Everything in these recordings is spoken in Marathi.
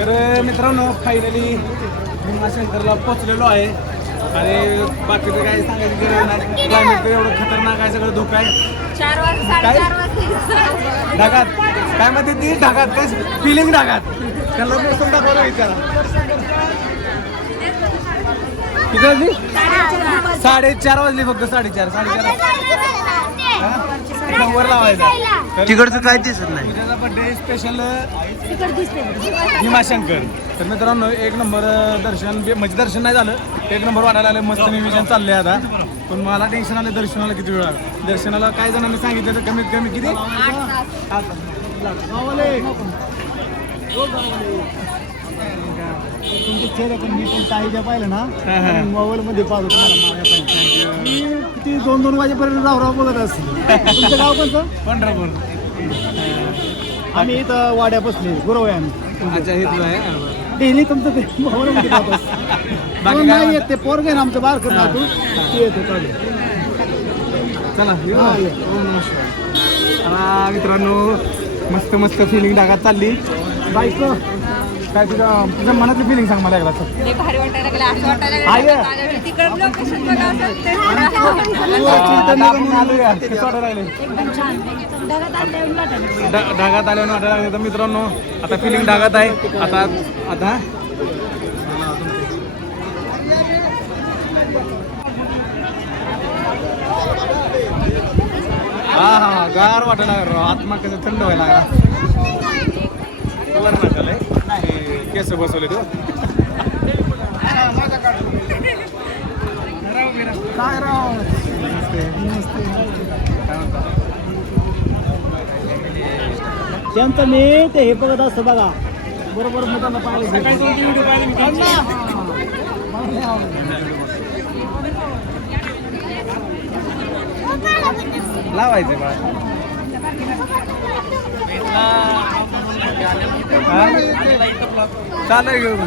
तर मित्रांनो फायनली भीमाशंकरला पोचलेलो आहे आणि बाकीचं काय सांगायचं गरज नाही. क्लायमेट तर एवढं खतरनाक आहे, सगळं धोका आहे. 4 वाजता 4:30 वाजता ढगात काय म्हणते ती ढगात काय फिलिंग ढगात त्याला मोसम दाखवला विचारा किती वाजली 4:30 वाजली फक्त 4:30 नंबर लावायचा तिकडचं काय दिसत नाही. त्याचा बर्थडे स्पेशल भीमाशंकर. तर मित्रांनो एक नंबर दर्शन म्हणजे दर्शन नाही झालं, एक नंबर वाटायला आलं. मस्त नियोजन चाललंय आता, पण मला टेन्शन आलं दर्शनाला किती वेळ लागला. दर्शनाला काय जणांनी सांगितलं तर कमीत कमी किती 8 तास. तुमचे चेहरे पण मी पण ताईच्या पाहिलं ना मोबाईल मध्ये पाहतो तुम्हाला किती 2-2 वाजेपर्यंत राव बोलत असते. तुमचं गाव कोणतं? पंढरपूर. आम्ही इथं वाड्या बसले गुरव आहे आम्ही. अच्छा हेतू आहे. डेली तुमचं ते मोबाईल मध्ये पाहत बाकी नाही काय येत ते पोरग आहे ना आमचं बार करणार तू ते येतो काढू. चला हा, ये. मित्रांनो मस्त मस्त फिलिंग ढगात चालली. बायको काय तुझ्या मनातली फिलिंग सांग मला एकदा. लय भारी वाटायला लागलं, असं वाटायला आहे. लागलं माझ्याकडे तिकडं लोकेशन बघा असं ते एकदम छान ढगात आल्यावर वाटायला लागले. तर मित्रांनो आता फिलिंग ढगात आहे. आता आता हा हा गार वाटायला लागला. आत्मा कसं थंड व्हायला लागला. कलर नाकालय केस बसवले तो काय राव त्यांचं मी ते हे बघत असतं बघा बरोबर मुलांना पाहिलं. लावायचं बा चालू घेऊन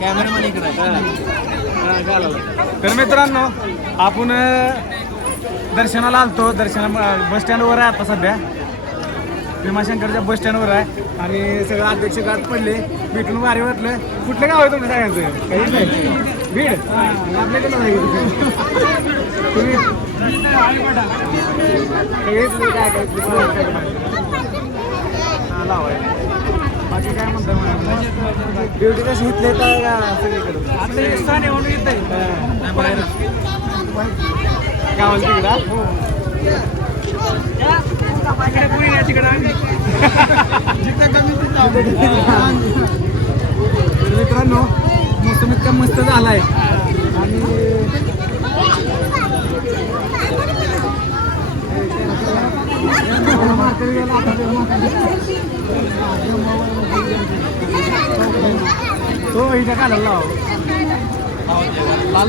कॅमेरामॅन इकडे तर मित्रांनो आपण दर्शनाला आलतो. बस स्टँडवर आहे आता सध्या, भीमाशंकरच्या बस स्टँडवर आहे आणि सगळं अध्यक्ष गाठ पडले. भेटून भारी वाटलं. कुठलं गाव आहे तुमचं सांगायचं? काही नाही बीड आपल्याकडे नाही तुम्ही काय लावाय. बाकी काय म्हणतात ड्युटी कशी इथले का सगळीकडे आपले स्थान म्हणून येत आहे बाहेर गावाला तिकडं मित्रांनो मोसम इतका मस्त झालाय आणि तो इथं काय लाव लाल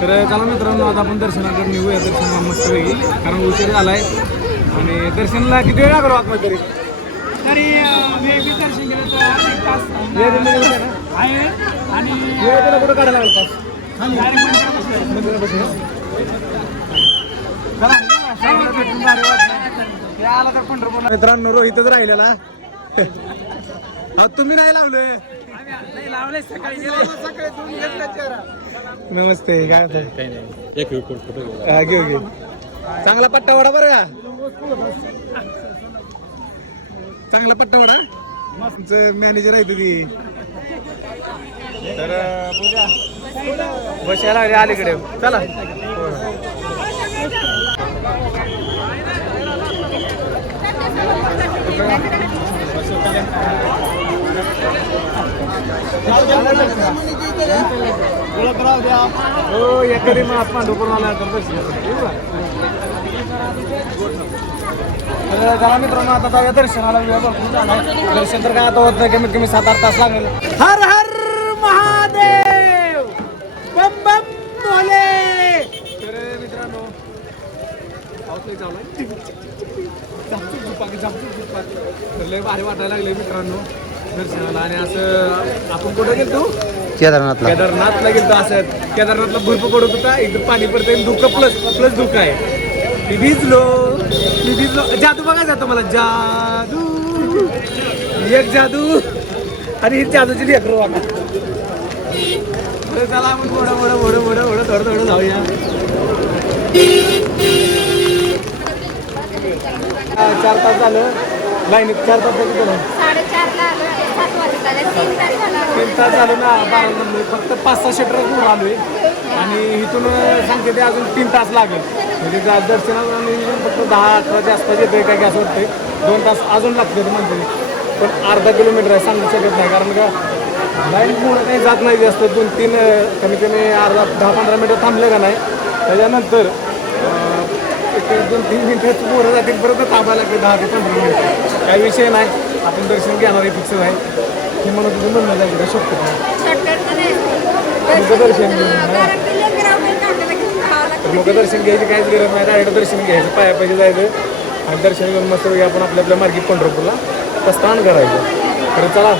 तर चला मित्रांनो आता आपण दर्शनाकडे निघूया. दर्शनाला मस्त वेगळी कारण उशीर झालाय आणि दर्शनाला किती वेळ लागलो आतमध्ये तरी दर्शन केलं तर 1 तास आहे आणि वेळ कुठं काढायला लागला तास. मित्रांनो रोहितच राहिलेला. तुम्ही नाही लावलं. नमस्ते काय होतं? घेऊ चांगला पट्टा वडा बरं का, चांगला पट्टा वडा. तुमचं मॅनेजर आहे ती. तर बस यायला लागली अलीकडे. चला हो एखादी मग आपण डोकून आला तर चला मित्रांनो आता जाऊया दर्शनाला. दर्शन तर काय आता होत नाही, कमीत कमी 7-8 तास लागेल. हर हर महादेव. दर्शनाला. आणि असं आपण कुठं गेलो केदारनाथला. केदारनाथला गेलो. असं केदारनाथला बर्फ पडत होता, एकदम पाणी पडतंय, धुकं प्लस धुकं आहे. मी भिजलो. जादू बघायचा आता मला, जादू एक जादू आणि ही जादूची लेकरू बघा. तर चला आपण थोडं जाऊया. 4 तास झालं लाईनीत. 4 तास झालं 4:30ला आलो, 7 वाजता आले, 3 तास झाला. 3 तास झालं ना. 12 नंबर फक्त 5-6 शटर दूर आलोय आणि इथून सांगते ते अजून 3 तास लागेल. म्हणजे दर्शनाला फक्त 10-11च्या आसपास येतोय काय असं वाटतंय. 2 तास अजून लागते म्हणते. पण अर्धा किलोमीटर आहे, सांगू शकत नाही. कारण का लाईन पूर्ण काही जात नाही जास्त. 2-3 कमी 10-15 मिनटं थांबले का नाही. त्याच्यानंतर 2-3 मिनिटं पोरं जातील, परत थांबायला लागते 10 ते 15 मिनिटं. काही विषय नाही, आपण दर्शन घेणार आहे फिक्स आहे. हे म्हणत होतं म्हणणं जायचं शकतो मुखदर्शन मुखदर्शन घ्यायची काहीच गरज नाही. डायरेक्ट दर्शन घ्यायचं, पायापाशी जायचं आणि दर्शन घेऊन मस्त आपण आपल्या मार्गी पंढरपूरला प्रस्थान करायचं. तर चला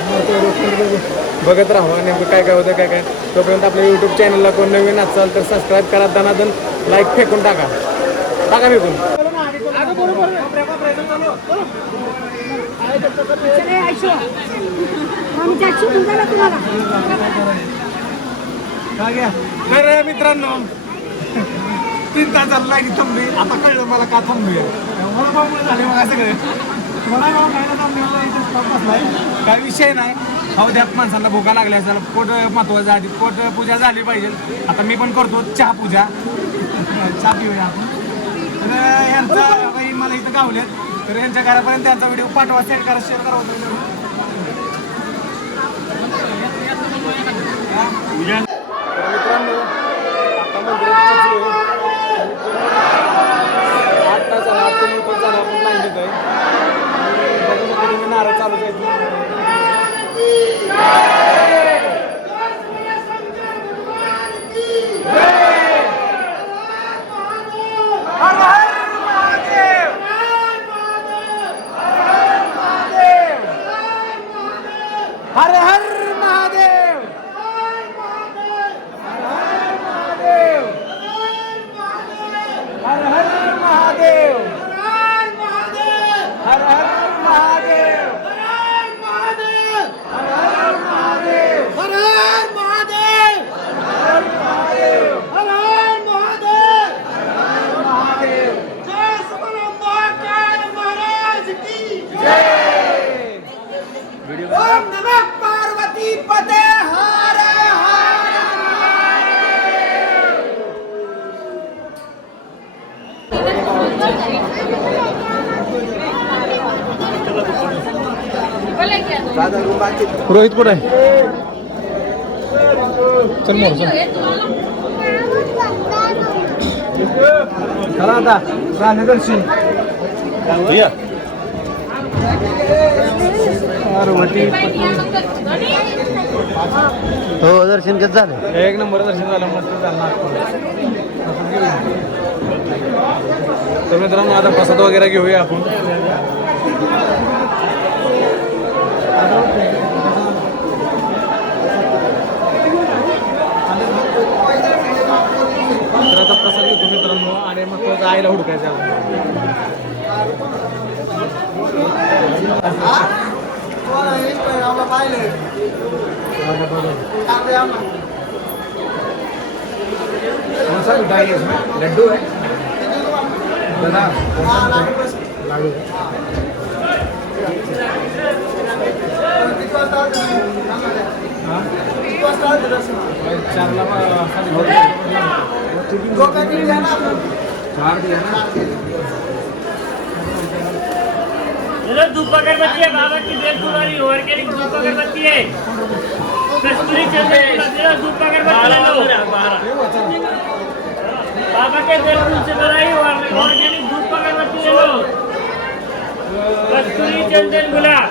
बघत राहा नेमकं काय काय होतं काय. तोपर्यंत आपल्या यूट्यूब चॅनलला कोण नवीन असाल तर सबस्क्राईब करा, दनादन लाईक फेकून टाका फेकून. तर मित्रांनो 3 तास झालं लाईनी थांबली. आता कळलं मला का थांबली. वडापावमुळे झाले मला सगळे. वडापाव खायला थांबली, मला इथे स्टॉप बसलाय. काय विषय नाही. हो द्यात माणसाला भुका लागल्या असेल. पोट महत्वाचं आधी पोट पूजा झाली पाहिजे. आता मी पण करतो चहा पूजा. चहा पिऊया आपण. तर यांचा बाई मला इथं गावल्यात. तर यांच्या घरापर्यंत त्यांचा व्हिडिओ पाठवा, सेंड करा, शेअर करा. मित्रांनो आता मंदिरात पोहोचलोय. 8 तास झाला, 8 ते 9 तास झाला आपण लाईनीत आहे. बघू शकतो तुम्ही नारळ चालूच आहे. हर हर महादेव. हर हर महादेव. हर हर महादेव. ओम नमः पार्वती पते हर रोहित कुठे आहे? चल मोर चल. चला आता राहण्यादर्शन पार्वती. हो दर्शन कसं झालं? एक नंबर दर्शन झालं, मस्त झालं. तर मित्रांनो आता प्रसाद वगैरे घेऊया आपण. तर आता प्रसाद घेतो मित्रांनो आणि मग तो आईला हुडकायचा. लड्डू है लाडू. धूप अगरबत्ती है, बाबा की बेलफुलारी ऑर्गेनिक धूप अगरबत्ती है. कस्तूरी चंदन धूप अगरबत्ती ले लो. बाबा के बेलफूल से बनाई ऑर्गेनिक धूप अगरबत्ती ले लो. कस्तूरी चंदन गुलाब.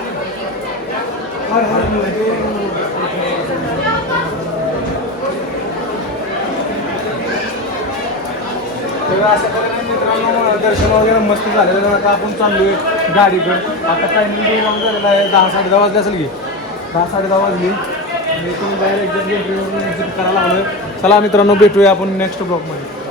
तर अशा प्रकारे मित्रांनो दर्शन वगैरे मस्त झालेलं. आता आपण चाललोय गाडीकडे. आता टायमिंग झालेला आहे 10-10:30 वाजले असेल की. 10-10:30 वाजली आणि तुम्ही बाहेर एक्झिट करायला लागलोय. चला मित्रांनो, भेटूया आपण नेक्स्ट ब्लॉगमध्ये.